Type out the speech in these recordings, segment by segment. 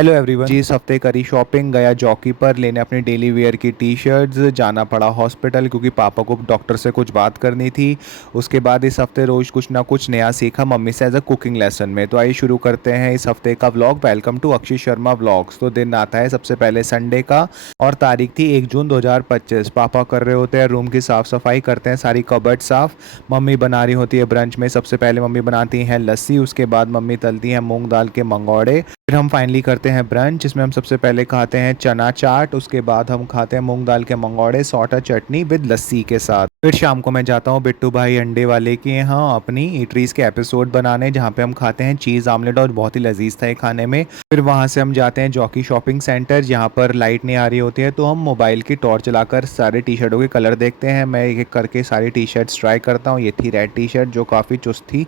Hello everyone जी। इस हफ्ते करी शॉपिंग, गया जॉकी पर लेने अपनी डेली वेयर की टी शर्ट्स, जाना पड़ा हॉस्पिटल क्योंकि पापा को डॉक्टर से कुछ बात करनी थी। उसके बाद इस हफ्ते रोज कुछ ना कुछ नया सीखा मम्मी से एज अ कुकिंग लेसन में। तो आइए शुरू करते हैं इस हफ्ते का vlog. Welcome to Akshay Sharma vlogs. तो दिन आता है सबसे पहले संडे का और तारीख थी 1 जून 2025। पापा कर रहे होते हैं रूम की साफ सफाई, करते हैं सारी कबर्ड साफ। मम्मी बना रही होती है ब्रंच में। सबसे पहले मम्मी बनाती हैं लस्सी, उसके बाद मम्मी तलती हैं मूंग दाल के मंगौड़े। फिर हम फाइनली करते हैं ब्रंच जिसमें हम सबसे पहले खाते हैं चना चाट, उसके बाद हम खाते हैं मूंग दाल के मंगौड़े सॉटा चटनी विद लस्सी के साथ। फिर शाम को मैं जाता हूँ बिट्टू भाई अंडे वाले के यहाँ अपनी ईटरीज के एपिसोड बनाने, जहाँ पे हम खाते हैं चीज़ आमलेट और बहुत ही लजीज था ये खाने में। फिर वहाँ से हम जाते हैं जॉकी शॉपिंग सेंटर, जहाँ पर लाइट नहीं आ रही होती है तो हम मोबाइल की टॉर्च चलाकर सारे टी शर्टों के कलर देखते हैं। मैं एक एक करके सारी टी शर्ट्स ट्राई करता हूँ। ये थी रेड टी शर्ट जो काफ़ी चुस्त थी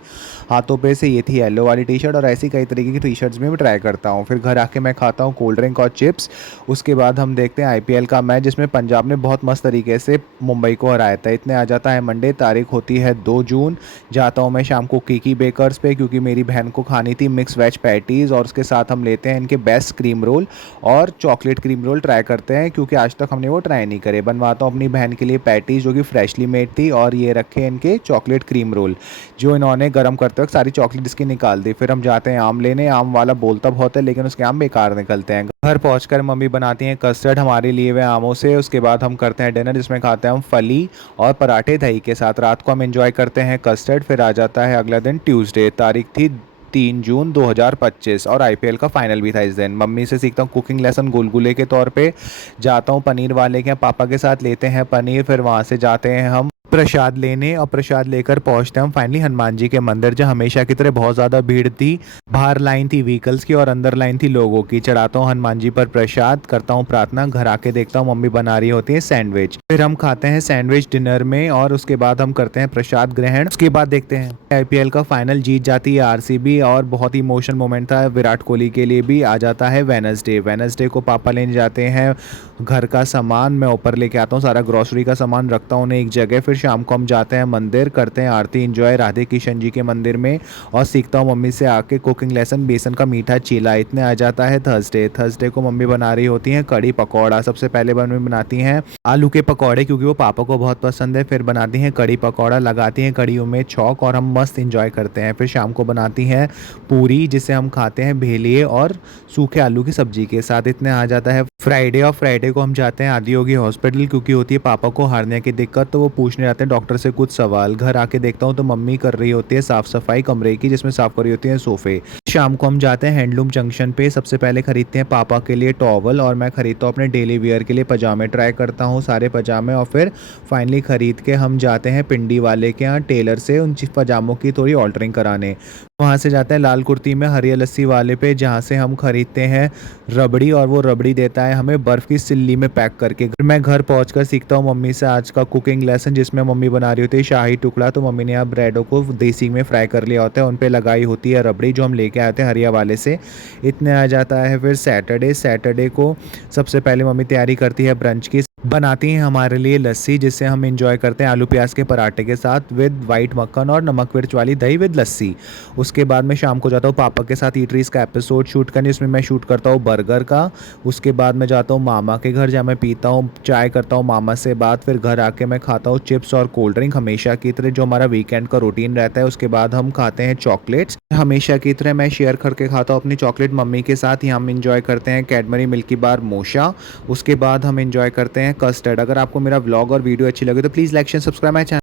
हाथों पे से, ये थी येलो वाली टी शर्ट, और ऐसी कई तरीके की टी शर्ट्स भी मैं ट्राई करता हूँ। फिर घर आके मैं खाता हूँ कोल्ड ड्रिंक और चिप्स। उसके बाद हम देखते हैं आईपीएल का मैच जिसमें पंजाब ने बहुत मस्त तरीके से मुंबई को हराया था। इतने आ जाता है मंडे, तारीख होती है 2 जून। जाता हूँ मैं शाम को कीकी बेकर्स पे क्योंकि मेरी बहन को खानी थी मिक्स वेज पैटीज़, और उसके साथ हम लेते हैं इनके बेस्ट क्रीम रोल और चॉकलेट क्रीम रोल ट्राई करते हैं क्योंकि आज तक हमने वो ट्राई नहीं करे। बनवाता हूँ अपनी बहन के लिए पैटीज़ जो कि फ्रेशली मेड थी, और ये रखे इनके चॉकलेट क्रीम रोल जो इन्होंने गर्म करते वक्त सारी चॉकलेट इसकी निकाल दी। फिर हम जाते हैं आम लेने। आम वाला बोलता बहुत है लेकिन उसके आम बेकार निकलते हैं। घर पहुंचकर मम्मी बनाती हैं कस्टर्ड हमारे लिए हुए आमों से। उसके बाद हम करते हैं डिनर जिसमें खाते हैं हम फली और पराठे दही के साथ। रात को हम एंजॉय करते हैं कस्टर्ड। फिर आ जाता है अगला दिन ट्यूसडे, तारीख थी 3 जून 2025 और आईपीएल का फाइनल भी था इस दिन। मम्मी से सीखता हूँ कुकिंग लेसन गुलगुले के तौर पे। जाता हूँ पनीर वाले के पापा के साथ, लेते हैं पनीर। फिर वहाँ से जाते हैं हम प्रसाद लेने और प्रसाद लेकर पहुंचते हैं हम फाइनली हनुमान जी के मंदिर, जहाँ हमेशा की तरह बहुत ज़्यादा भीड़ थी। बाहर लाइन थी व्हीकल्स की और अंदर लाइन थी लोगों की। चढ़ाता हूँ हनुमान जी पर प्रसाद, करता हूँ प्रार्थना। घर आके देखता हूँ मम्मी बना रही होती है सैंडविच। फिर हम खाते हैं सैंडविच डिनर में और उसके बाद हम करते हैं प्रसाद ग्रहण। उसके बाद देखते हैं आईपीएल का फाइनल जीत जाती है आरसीबी, और बहुत ही इमोशनल मोमेंट था विराट कोहली के लिए भी। आ जाता है वेनसडे। वेनसडे को पापा लेने जाते हैं घर का सामान। मैं ऊपर लेके आता हूँ सारा ग्रोसरी का सामान, रखता हूँ उन्हें एक जगह। फिर शाम को हम जाते हैं मंदिर, करते हैं आरती इंजॉय राधे किशन जी के मंदिर में, और सीखता हूँ मम्मी से आके कुकिंग लेसन बेसन का मीठा चीला। इतने आ जाता है थर्सडे। थर्सडे को मम्मी बना रही होती हैं कड़ी पकौड़ा। सबसे पहले मम्मी बनाती हैं आलू के पकौड़े क्योंकि वो पापा को बहुत पसंद है। फिर बनाती हैं कड़ी पकौड़ा, लगाती हैं कड़ियों में छौंक और हम मस्त इंजॉय करते हैं। फिर शाम को बनाती हैं पूरी जिसे हम खाते हैं भेलिए और सूखे आलू की सब्जी के साथ। इतने आ जाता है फ्राइडे, और फ्राइडे को हम जाते हैं आदियोगी हॉस्पिटल क्योंकि होती है पापा को हारने की दिक्कत, तो वो पूछने जाते हैं डॉक्टर से कुछ सवाल। घर आके देखता हूँ तो मम्मी कर रही होती है साफ सफाई कमरे की जिसमें साफ कर रही होती है सोफे। शाम को हम जाते हैं हैंडलूम जंक्शन पे। सबसे पहले खरीदते हैं पापा के लिए टॉवल, और मैं खरीदता हूँ अपने डेली वेयर के लिए पजामे। ट्राई करता हूँ सारे पजामे और फिर फाइनली खरीद के हम जाते हैं पिंडी वाले के यहाँ टेलर से उन पजामों की थोड़ी ऑल्टरिंग कराने। वहाँ से जाते हैं लाल कुर्ती में हरी लस्सी वाले पे, जहाँ से हम खरीदते हैं रबड़ी, और वो रबड़ी देता है हमें बर्फ़ की सिल्ली में पैक करके। मैं घर पहुँचकर सीखता हूँ मम्मी से आज का कुकिंग लेसन जिसमें मम्मी बना रही होती है शाही टुकड़ा। तो मम्मी ने यहाँ ब्रेडों को देसी में फ्राई कर लिया होता है, उन पर लगाई होती है रबड़ी जो हम लेके आए थे हरिया वाले से। इतने आ जाता है फिर सैटरडे। सैटरडे को सबसे पहले मम्मी तैयारी करती है ब्रंच की, बनाती हैं हमारे लिए लस्सी जिससे हम इंजॉय करते हैं आलू प्याज के पराठे के साथ विद वाइट मक्खन और नमक मिर्च वाली दही विद लस्सी। उसके बाद मैं शाम को जाता हूँ पापा के साथ ईटरीज का एपिसोड शूट करने जिसमें मैं शूट करता हूँ बर्गर का। उसके बाद मैं जाता हूँ मामा के घर जहाँ मैं पीता हूँ चाय, करता हूँ मामा से बात। फिर घर आके मैं खाता हूँ चिप्स और कोल्ड ड्रिंक हमेशा की तरह जो हमारा वीकेंड का रूटीन रहता है। उसके बाद हम खाते हैं चॉकलेट्स हमेशा की तरह। मैं शेयर करके खाता हूँ अपनी चॉकलेट मम्मी के साथ। यहाँ हम इंजॉय करते हैं कैडबरी मिल्की बार मोशा। उसके बाद हम इंजॉय करते हैं कस्टर्ड। अगर आपको मेरा व्लॉग और वीडियो अच्छी लगे तो please like share subscribe my channel.